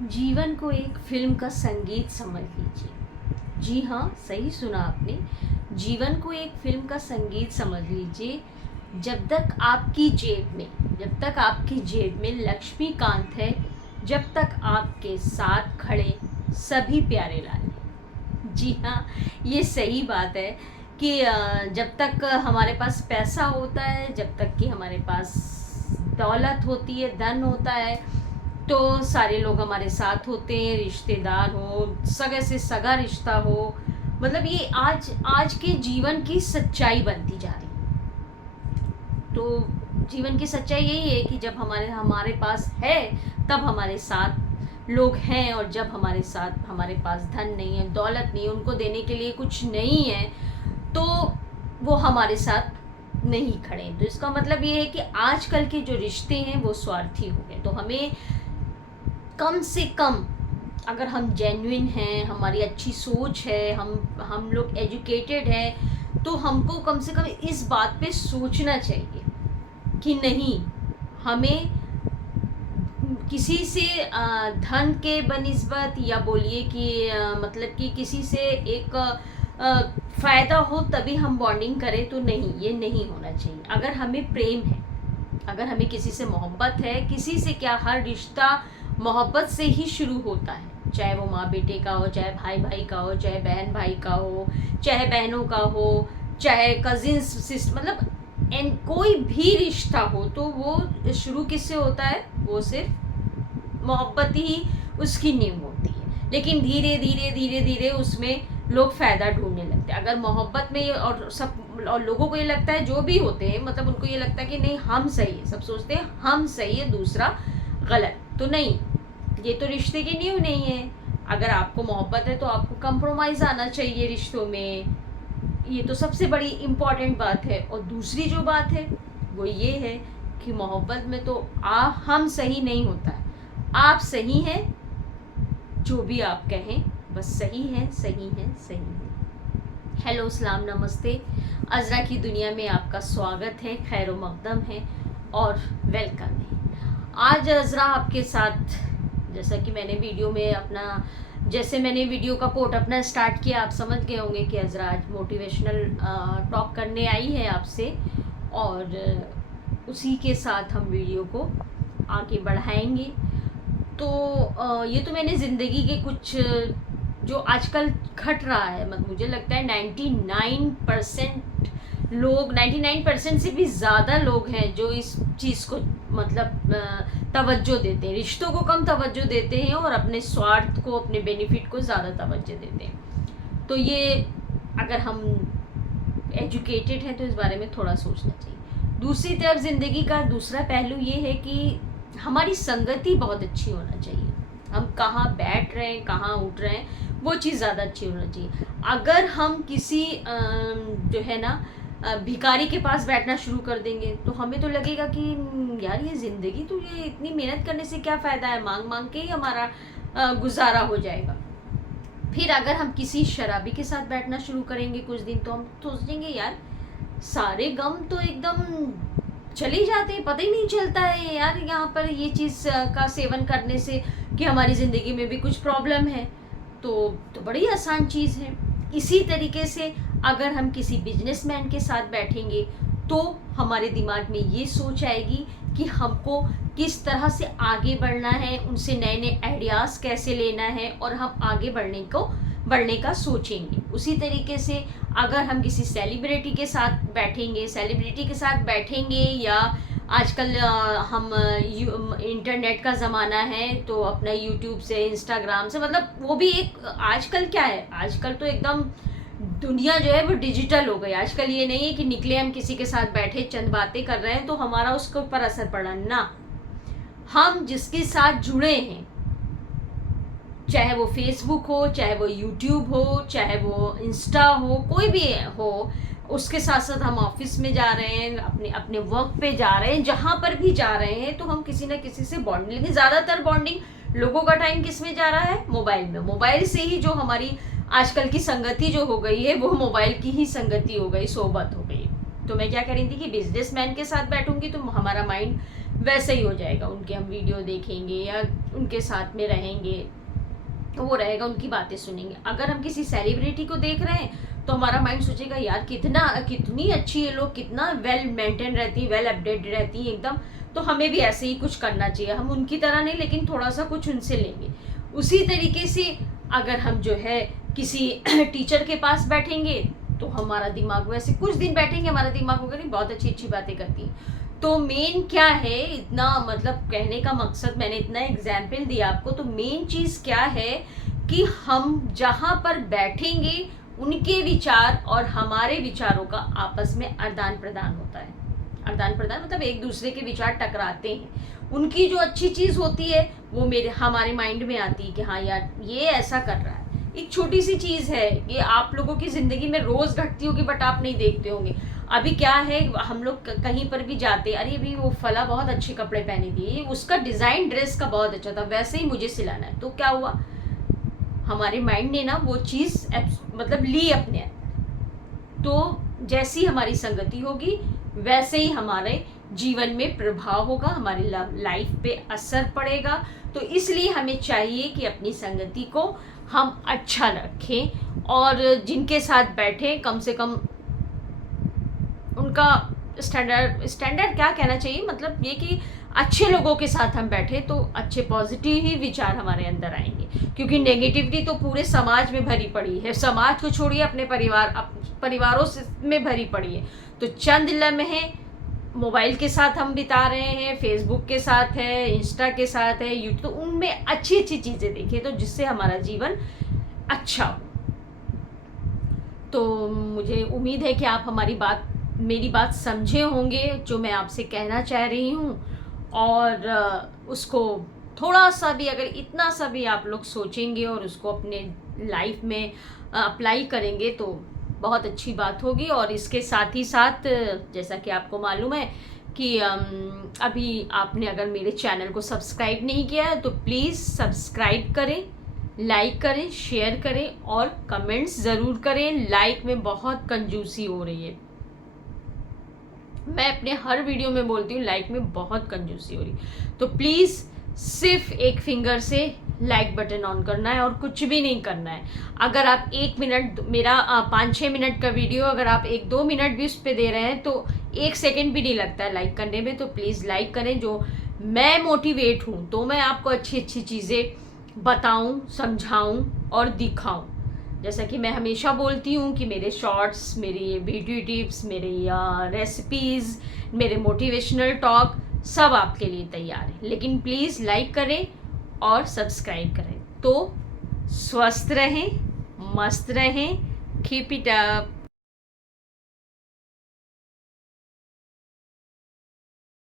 जीवन को एक फिल्म का संगीत समझ लीजिए। जी हाँ, सही सुना आपने। जीवन को एक फिल्म का संगीत समझ लीजिए। जब तक आपकी जेब में लक्ष्मीकांत है, जब तक आपके साथ खड़े सभी प्यारे लाल हैं। जी हाँ, ये सही बात है कि जब तक हमारे पास पैसा होता है, जब तक कि हमारे पास दौलत होती है, धन होता है, तो सारे लोग हमारे साथ होते हैं, रिश्तेदार हो, सगे से सगा रिश्ता हो। मतलब ये आज आज के जीवन की सच्चाई बनती जा रही है। तो जीवन की सच्चाई यही है कि जब हमारे हमारे पास है तब हमारे साथ लोग हैं, और जब हमारे पास धन नहीं है, दौलत नहीं है, उनको देने के लिए कुछ नहीं है, तो वो हमारे साथ नहीं खड़े। तो इसका मतलब ये है कि आजकल के जो रिश्ते हैं वो स्वार्थी हो गए। तो हमें कम से कम, अगर हम जेन्युइन हैं, हमारी अच्छी सोच है, हम लोग एजुकेटेड हैं, तो हमको कम से कम इस बात पे सोचना चाहिए कि नहीं, हमें किसी से धन के बनिस्बत, या बोलिए कि मतलब कि किसी से एक फ़ायदा हो तभी हम बॉन्डिंग करें, तो नहीं, ये नहीं होना चाहिए। अगर हमें प्रेम है, अगर हमें किसी से मोहब्बत है, किसी से क्या, हर रिश्ता मोहब्बत से ही शुरू होता है, चाहे वो माँ बेटे का हो, चाहे भाई भाई का हो, चाहे बहन भाई का हो, चाहे बहनों का हो, चाहे कजिन्स सिस्टर, मतलब कोई भी रिश्ता हो, तो वो शुरू किससे होता है? वो सिर्फ मोहब्बत ही उसकी नींव होती है। लेकिन धीरे धीरे धीरे धीरे उसमें लोग फ़ायदा ढूंढने लगते हैं। अगर मोहब्बत में और लोगों को ये लगता है, जो भी होते हैं, मतलब उनको ये लगता है कि नहीं, हम सही है, सब सोचते हैं हम सही है, दूसरा गलत। तो नहीं, ये तो रिश्ते की नींव नहीं है। अगर आपको मोहब्बत है तो आपको कंप्रोमाइज़ आना चाहिए रिश्तों में। ये तो सबसे बड़ी इम्पॉर्टेंट बात है। और दूसरी जो बात है वो ये है कि मोहब्बत में तो हम सही नहीं होता है। आप सही हैं, जो भी आप कहें, बस सही है, सही है, सही है। हेलो, सलाम, नमस्ते। अज़रा की दुनिया में आपका स्वागत है, खैर मकदम है और वेलकम है। आज अज़रा आपके साथ, जैसा कि मैंने वीडियो का कोट अपना स्टार्ट किया, आप समझ गए होंगे कि अज़रा आज मोटिवेशनल टॉक करने आई है आपसे, और उसी के साथ हम वीडियो को आगे बढ़ाएंगे। तो ये तो मैंने ज़िंदगी के कुछ जो आजकल घट रहा है, मतलब मुझे लगता है 99% से भी ज़्यादा लोग हैं जो इस चीज़ को मतलब तवज्जो देते हैं, रिश्तों को कम तवज्जो देते हैं और अपने स्वार्थ को, अपने बेनिफिट को ज़्यादा तवज्जो देते हैं। तो ये, अगर हम एजुकेटेड हैं तो इस बारे में थोड़ा सोचना चाहिए। दूसरी तरफ ज़िंदगी का दूसरा पहलू ये है कि हमारी संगति बहुत अच्छी होना चाहिए। हम कहाँ बैठ रहे हैं, कहाँ उठ रहे हैं, वो चीज़ ज़्यादा अच्छी होना चाहिए। अगर हम किसी जो है ना भिखारी के पास बैठना शुरू कर देंगे, तो हमें तो लगेगा कि यार ये ज़िंदगी, तो ये इतनी मेहनत करने से क्या फ़ायदा है, मांग मांग के ही हमारा गुजारा हो जाएगा। फिर अगर हम किसी शराबी के साथ बैठना शुरू करेंगे कुछ दिन, तो हम सोचेंगे यार सारे गम तो एकदम चले जाते हैं, पता ही नहीं चलता है यार यहाँ पर ये चीज़ का सेवन करने से कि हमारी ज़िंदगी में भी कुछ प्रॉब्लम है। तो बड़ी आसान चीज़ है। इसी तरीके से अगर हम किसी बिजनेसमैन के साथ बैठेंगे, तो हमारे दिमाग में ये सोच आएगी कि हमको किस तरह से आगे बढ़ना है, उनसे नए नए आइडियाज़ कैसे लेना है, और हम आगे बढ़ने का सोचेंगे। उसी तरीके से अगर हम किसी सेलिब्रिटी के साथ बैठेंगे, या आजकल हम इंटरनेट का ज़माना है, तो अपना यूट्यूब से, इंस्टाग्राम से, मतलब वो भी एक, आजकल क्या है, आजकल तो एकदम दुनिया जो है वो डिजिटल हो गई। आजकल ये नहीं है कि निकले हम किसी के साथ बैठे चंद बातें कर रहे हैं तो हमारा उसके ऊपर असर पड़ा ना। हम जिसके साथ जुड़े हैं, चाहे वो फेसबुक हो, चाहे वो यूट्यूब हो, चाहे वो इंस्टा हो, कोई भी हो, उसके साथ साथ हम ऑफिस में जा रहे हैं, अपने अपने वर्क पे जा रहे हैं, जहाँ पर भी जा रहे हैं, तो हम किसी ना किसी से बॉन्डिंग, लेकिन ज़्यादातर बॉन्डिंग लोगों का टाइम किस में जा रहा है? मोबाइल में। मोबाइल से ही जो हमारी आजकल की संगति जो हो गई है, वो मोबाइल की ही संगति हो गई, सोबत हो गई। तो मैं क्या कह रही थी कि बिजनेसमैन के साथ बैठूंगी तो हमारा माइंड वैसे ही हो जाएगा, उनके हम वीडियो देखेंगे या उनके साथ में रहेंगे तो वो रहेगा, उनकी बातें सुनेंगे। अगर हम किसी सेलिब्रिटी को देख रहे हैं तो हमारा माइंड सोचेगा यार कितनी अच्छी है, लोग कितना वेल मेंटेन रहती है, वेल अपडेटेड रहती है एकदम, तो हमें भी ऐसे ही कुछ करना चाहिए। हम उनकी तरह नहीं लेकिन थोड़ा सा कुछ उनसे लेंगे। उसी तरीके से अगर हम जो है किसी टीचर के पास बैठेंगे तो हमारा दिमाग, वैसे कुछ दिन बैठेंगे हमारा दिमाग होगा नहीं बहुत अच्छी अच्छी बातें करती हैं। तो मेन क्या है, इतना मतलब कहने का मकसद, मैंने इतना एग्जाम्पल दिया आपको, तो मेन चीज़ क्या है कि हम जहाँ पर बैठेंगे उनके विचार और हमारे विचारों का आपस में आदान प्रदान होता है। आदान प्रदान मतलब एक दूसरे के विचार टकराते हैं, उनकी जो अच्छी चीज़ होती है वो हमारे माइंड में आती है कि हाँ यार ये ऐसा कर रहा है। एक छोटी सी चीज़ है, ये आप लोगों की ज़िंदगी में रोज़ घटती होगी बट आप नहीं देखते होंगे। अभी क्या है, हम लोग कहीं पर भी जाते, अरे अभी वो फला बहुत अच्छे कपड़े पहनी थी, उसका डिज़ाइन ड्रेस का बहुत अच्छा था, वैसे ही मुझे सिलाना है। तो क्या हुआ, हमारे माइंड ने ना वो चीज़ मतलब ली अपने अंदर। तो जैसी हमारी संगति होगी वैसे ही हमारे जीवन में प्रभाव होगा, हमारी लाइफ पे असर पड़ेगा। तो इसलिए हमें चाहिए कि अपनी संगति को हम अच्छा रखें और जिनके साथ बैठें कम से कम उनका स्टैंडर्ड क्या कहना चाहिए, मतलब ये कि अच्छे लोगों के साथ हम बैठे तो अच्छे पॉजिटिव ही विचार हमारे अंदर आएंगे। क्योंकि नेगेटिविटी तो पूरे समाज में भरी पड़ी है, समाज को छोड़िए अपने परिवारों में भरी पड़ी है। तो चंद लम्हे मोबाइल के साथ हम बिता रहे हैं, फेसबुक के साथ है, इंस्टा के साथ है, यूट्यूब, तो उनमें अच्छी अच्छी चीज़ें देखें तो जिससे हमारा जीवन अच्छा हो। तो मुझे उम्मीद है कि आप मेरी बात समझे होंगे जो मैं आपसे कहना चाह रही हूँ, और उसको थोड़ा सा भी, अगर इतना सा भी आप लोग सोचेंगे और उसको अपने लाइफ में अप्लाई करेंगे तो बहुत अच्छी बात होगी। और इसके साथ ही साथ जैसा कि आपको मालूम है कि अभी आपने अगर मेरे चैनल को सब्सक्राइब नहीं किया है तो प्लीज़ सब्सक्राइब करें, लाइक करें, शेयर करें और कमेंट्स ज़रूर करें। लाइक में बहुत कंजूसी हो रही है, मैं अपने हर वीडियो में बोलती हूँ लाइक में बहुत कंजूसी हो रही, तो प्लीज़ सिर्फ एक फिंगर से लाइक बटन ऑन करना है और कुछ भी नहीं करना है। अगर आप 1 मिनट, मेरा 5-6 मिनट का वीडियो अगर आप 1-2 मिनट भी उस पर दे रहे हैं तो 1 सेकंड भी नहीं लगता है लाइक करने में। तो प्लीज़ लाइक करें, जो मैं मोटिवेट हूँ तो मैं आपको अच्छी अच्छी चीज़ें बताऊँ, समझाऊँ और दिखाऊँ। जैसा कि मैं हमेशा बोलती हूँ कि मेरे शॉर्ट्स, मेरी ब्यूटी टिप्स, मेरी रेसिपीज़, मेरे मोटिवेशनल टॉक सब आपके लिए तैयार है। लेकिन प्लीज़ लाइक करें और सब्सक्राइब करें। तो स्वस्थ रहें, मस्त रहें, कीप इट अप।